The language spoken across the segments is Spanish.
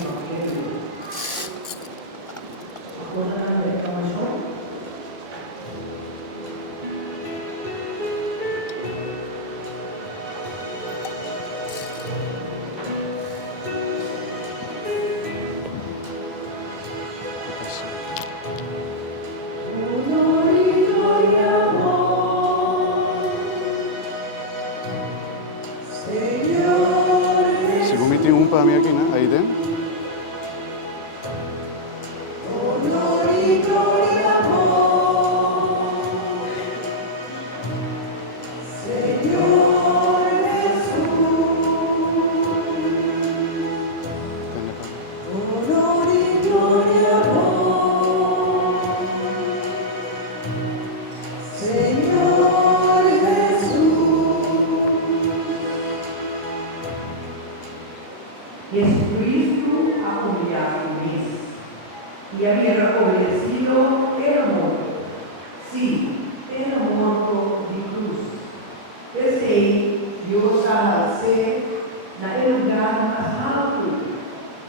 Si gumitin umpa mi aqui, né? Aí dentro. Jesucristo acomodado y había obedecido el amor. Sí, el amor de cruz. Desde Dios alce na lugar mais alto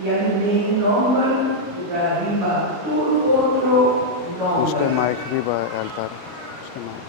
e ali nombre para arriba todo outro nome. Busca el mic, viva el altar. Busca el mic.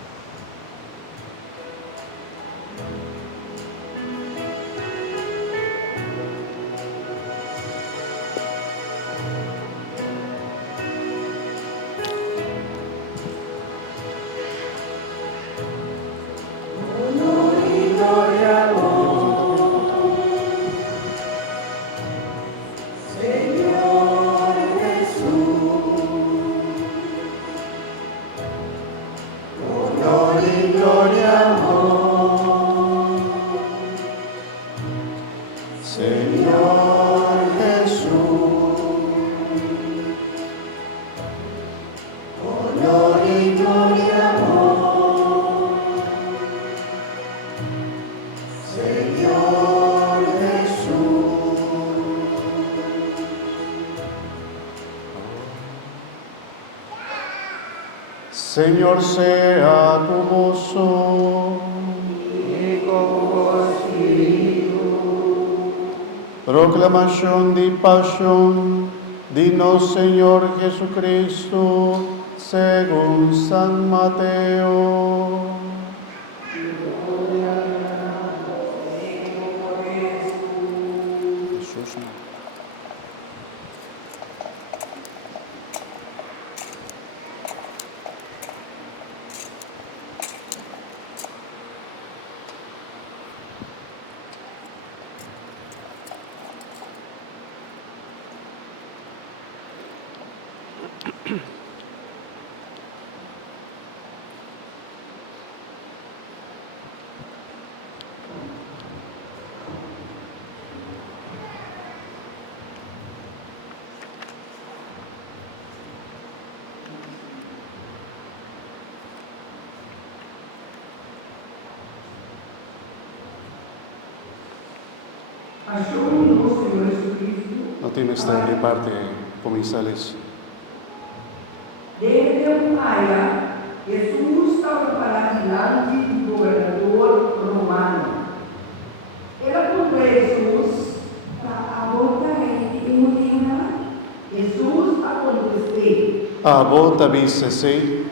Señor sea tu gozo y con vos espíritu. Proclamación de pasión de nuestro Señor Jesucristo según San Mateo. Jesús, no. No tienes de parte comensales. Desde un área, Jesús estaba para delante del gobernador romano. Era como Jesús, Jesús aconteceu. A volta visse-se.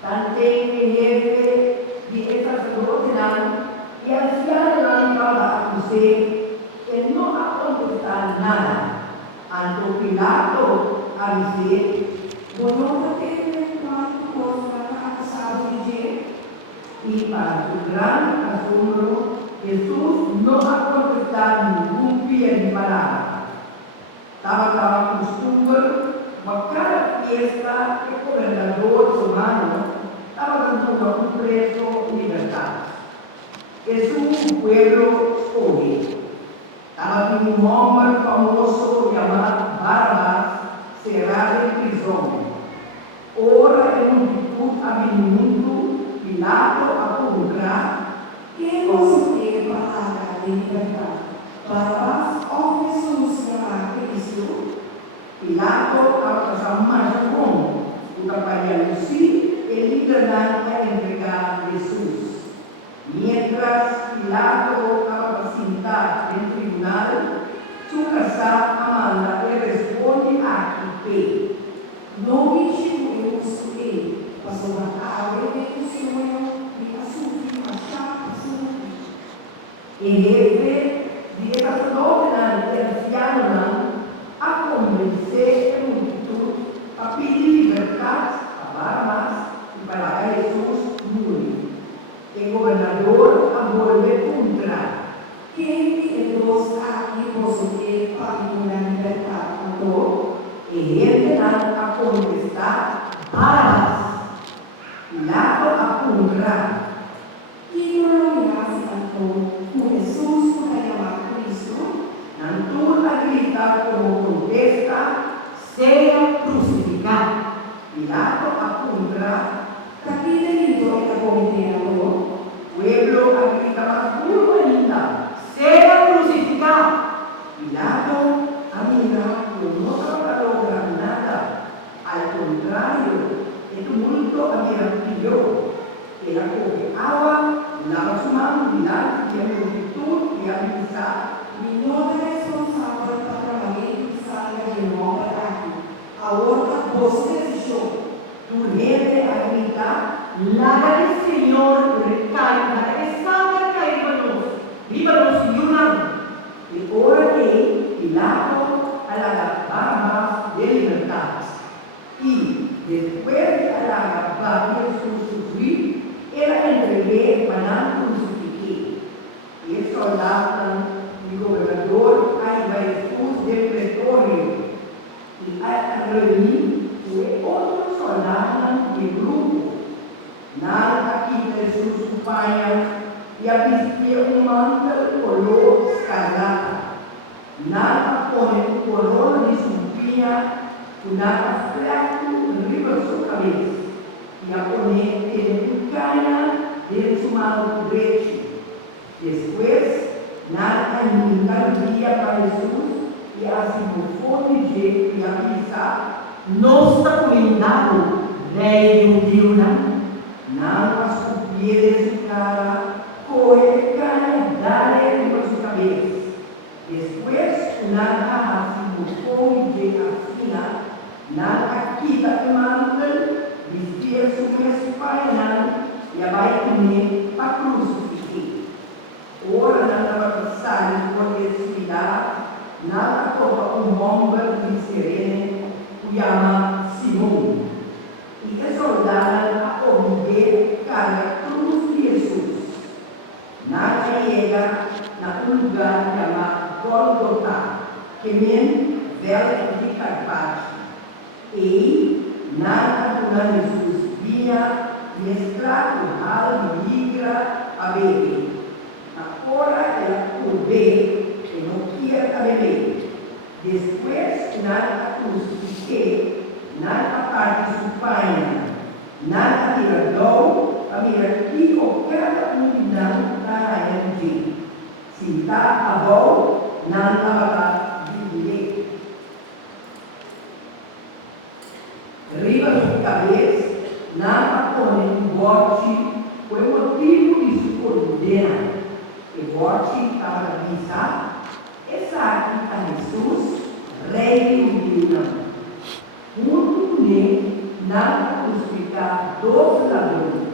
Tantei jefe de sacerdote e anciano lá em que não aconteceu nada. Anto Pilato avisou, não teve quanto coisa acusado de dizer. E para o grande assombro, Jesus não aconteceu nenhum dia de parada. Estava costume, uma cada fiesta que o governador romano estava dando um preso libertado. Jesus, um pueblo escolhido. Estava com um homem famoso chamado Barrabás, cerrado em prisão. Ora, em multitud avenida, Pilato a perguntar: quem você para libertar? Barrabás ou Jesus chamado Cristo? Pilato estava mais bom. O trabalho sim, ele liberou a entregar Jesus. Mientras Pilato estaba sentado en el tribunal, su casa Amanda Nome de eu sou passou a água e o sonho e a sufri, a chapa, a sufri. E jefe di questa donna anziana a convencer a multitud a pedir libertad a Barrabás y para que Jesús murió. El gobernador a volver contra. Quem de nós aqui possui para uma liberdade a dor? Y él a contestar Barrabás. Pilato a contra. Que não me hace com Jesus por chamar Cristo? Nantur a gritar como contesta, sea crucificado. Pilato a contra. Capite lindo e a cometer Pueblo a gritar más duro ainda, sea crucificado. Pilato a mirar, pero no logra nada. Al contrario, el tumulto a mirar pilló. Él acoge agua, lava su mano, mirar y a multitud y a pisar. Minota responsável para trabalhamento de saga de nova aqui. A outra você desejou. Urgente a gritar, lágale Señor, recarga, esa caíbanos, vívanos y unan. Y ahora que Pilato halaga Barrabás de libertad. Y después de halagar varios sufrir, él entregué para crucificar. Y el soldado, el gobernador, ahí va Jesús del pretorio. Y al reunir, fue otro soldado del grupo. Nada aqui Jesús su paia e a vestia manto color escarlata. Nada pone corona de sumpia, nada flaco arriba de su cabeza. E a poner en caña de su mano derecha. Después, nada engañaría para Jesús e assim bufou de jeito e a pensar, nossa comunidade, velho Dilna, não as cupieres su cara, coe cara, dale por su cabeza. Después, nada assim bufou de asina, nada quita o mantel, vestia su espalhar e a vai comer para crucificar. Ora, nada passar por desfilar, nada como homem de sereno, o chama Simão. E é soldado a ouvir cada cruz de Jesus. Nada chega na lugar chamado Golgotha, que vem velho de Carpate. E nada por Jesus vinha mesclar com algo de migra a beber. Agora ela por ver que não quer beber. Depois, nada crucifiquei, nada parte do pai, nada tirador, a mirar que qualquer unidade está em se está a bom, nada vai viver. Riba sua cabeça, nada põe um bote, foi o motivo de sua condena. O bote estava a avisar, essa aqui está Jesus, rei do Deus. Junto com ele, nada crucificar dois ladrões,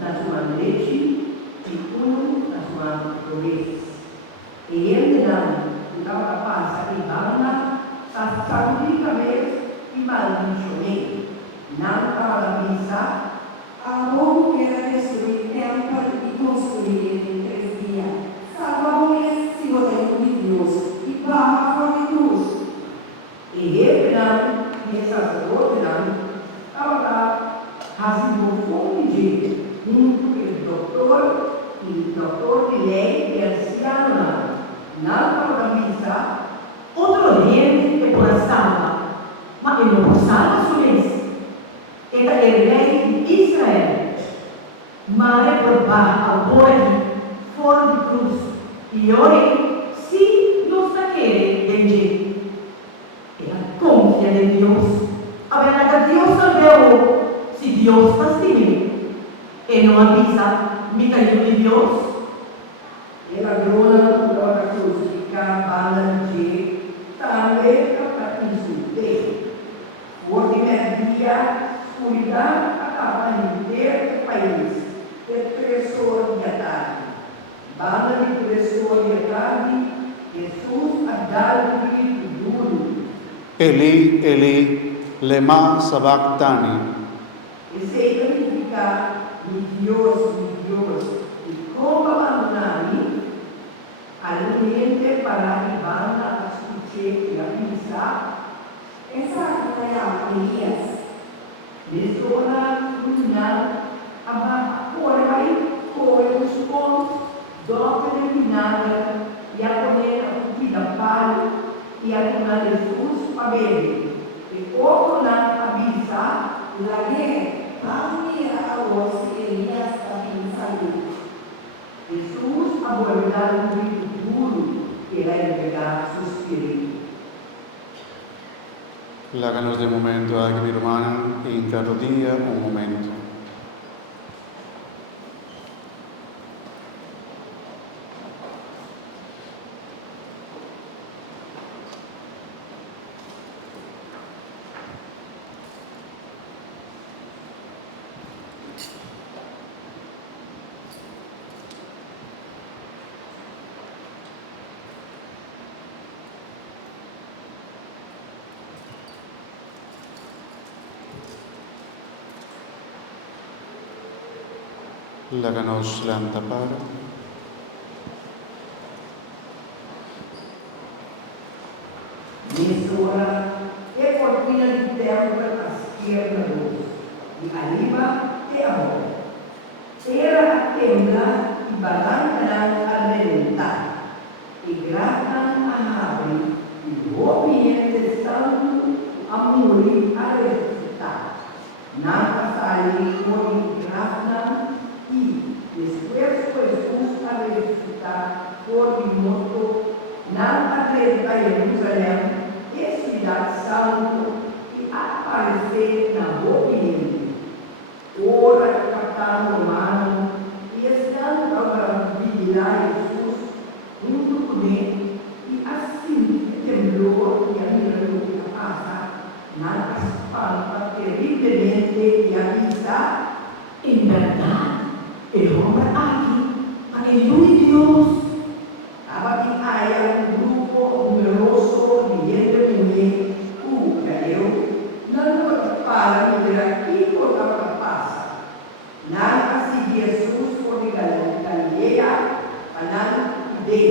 na sua direita e na sua esquerda. E ele não estava capaz de banda, sacudir a cabeça e maldicionar. Não estava a avisar. Amor que era destruir templo e construir em 3 dias. Salva-me, Senhor de Deus, e barra fora de cruz. E ele não, e sacerdote não, estava lá, fazendo fome de junto com o doutor de lei e anciano não estava a avisar. Outro gente que por salva, mas ele não salva sua vez. Ele é rei de Israel, mas por barra ao boi fora de cruz. E hoje, se não está querendo vender, ela confia em Deus. A verdade, Deus sabeu se Deus faz de mim. E não avisa, me caiu de Deus. Ela grona para crucificar, bala de também para insultar. dal duro. Eli, Eli, lema sabachthani. Ese significa, mi Dios, y cómo abandonarí al uniente para mi banda a escuché la misa. Esa era Elías. Nessuno comunale, ma ora come un dopo terminare e a ponere tutti da pari e a tornare Gesù a bere. E ora la avvisa La que Pamira a vos Elías también salió. Gesù a guardare un grito duro e la entrega su spirito. Láganos de momento a mi hermana en cada día un momento. Láganos la antapara. Ness'ora e cortina di terra a scherma di arriva e a voi. Era a tenda i balancanan a realtà e grattan a apri i uomini del santo amori a resuscitar. Nata sali fuori grattan e después Jesús a resucitar fuori morto. Nada atreva a Jerusalém, e ciudad santo, e aparecer na boquinha. Ora capitão romano, e estando agora vivirá Jesus junto com ele, e assim temblou e admirou a passa, na espalda terrivelmente e avisa, en verdad, el hombre aquí, aleluya Dios. Abati haya un grupo numeroso de gente muy creo, no para mi aquí por la paz. Nada si Jesús por Galilea, Anan de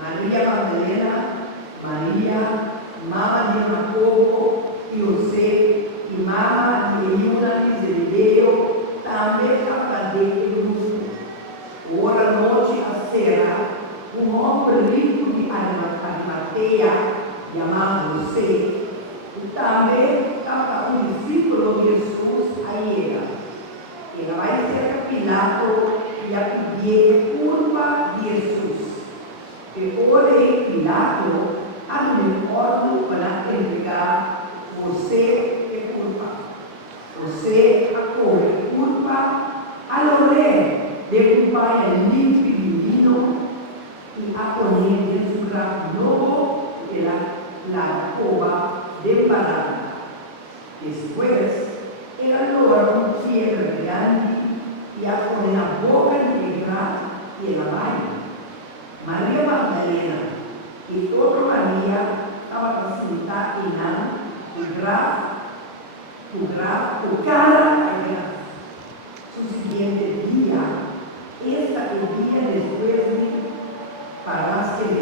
María Magdalena, María, mamá de Jacobo y José, y mamá de Yuna y Zebedeo, también a de grupo. Ora noche a cera, un hombre rico de Arimatea, llamado José, y también estaba un discípulo de Jesús ahí era. Era vai ser Pilato y a pedir culpa de Jesús. E ora Pilato ha un orden para entregar José de culpa. José acoge culpa al rey de culpa el limpio divino y a poner en su gran lobo de la cova de Pará. Después, el alor un cielo grande y a poner la boca negra y la vaina. María Magdalena y otra María estaba sentada en el tu cara allá. Su siguiente día, esta el día después de para que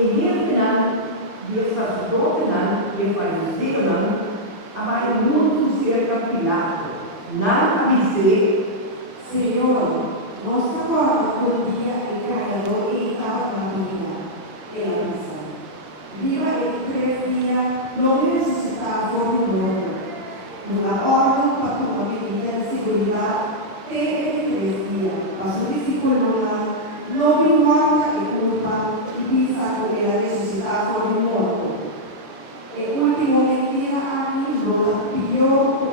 en el final de esas doctrinas que fallecieron, había mucho cerca Pilato. Nada dice, Señor, nos acorda un día en que ganó y estaba en la misa. Viva en 3 días, no resucitaba por un muerto. Una orden para tomar medida de seguridad, en 3 días. Para su discípulo, no vi muerta y culpa y pisa que era resucitada por un muerto. El último mentira a mí lo pidió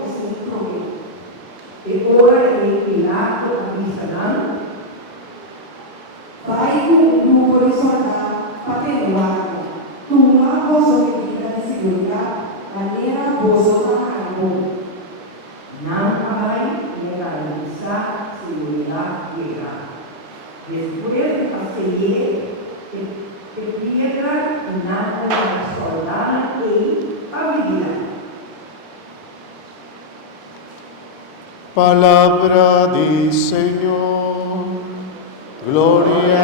es un problema. e ora il Pilato avvisaranno, Vai com um grupo de soldados para ter guarda. Toma bolsa medida de seguridade, maneira bolsa para água. non avrai legalizar seguridad llega. Después de pasar que piedra Palabra del Señor. Gloria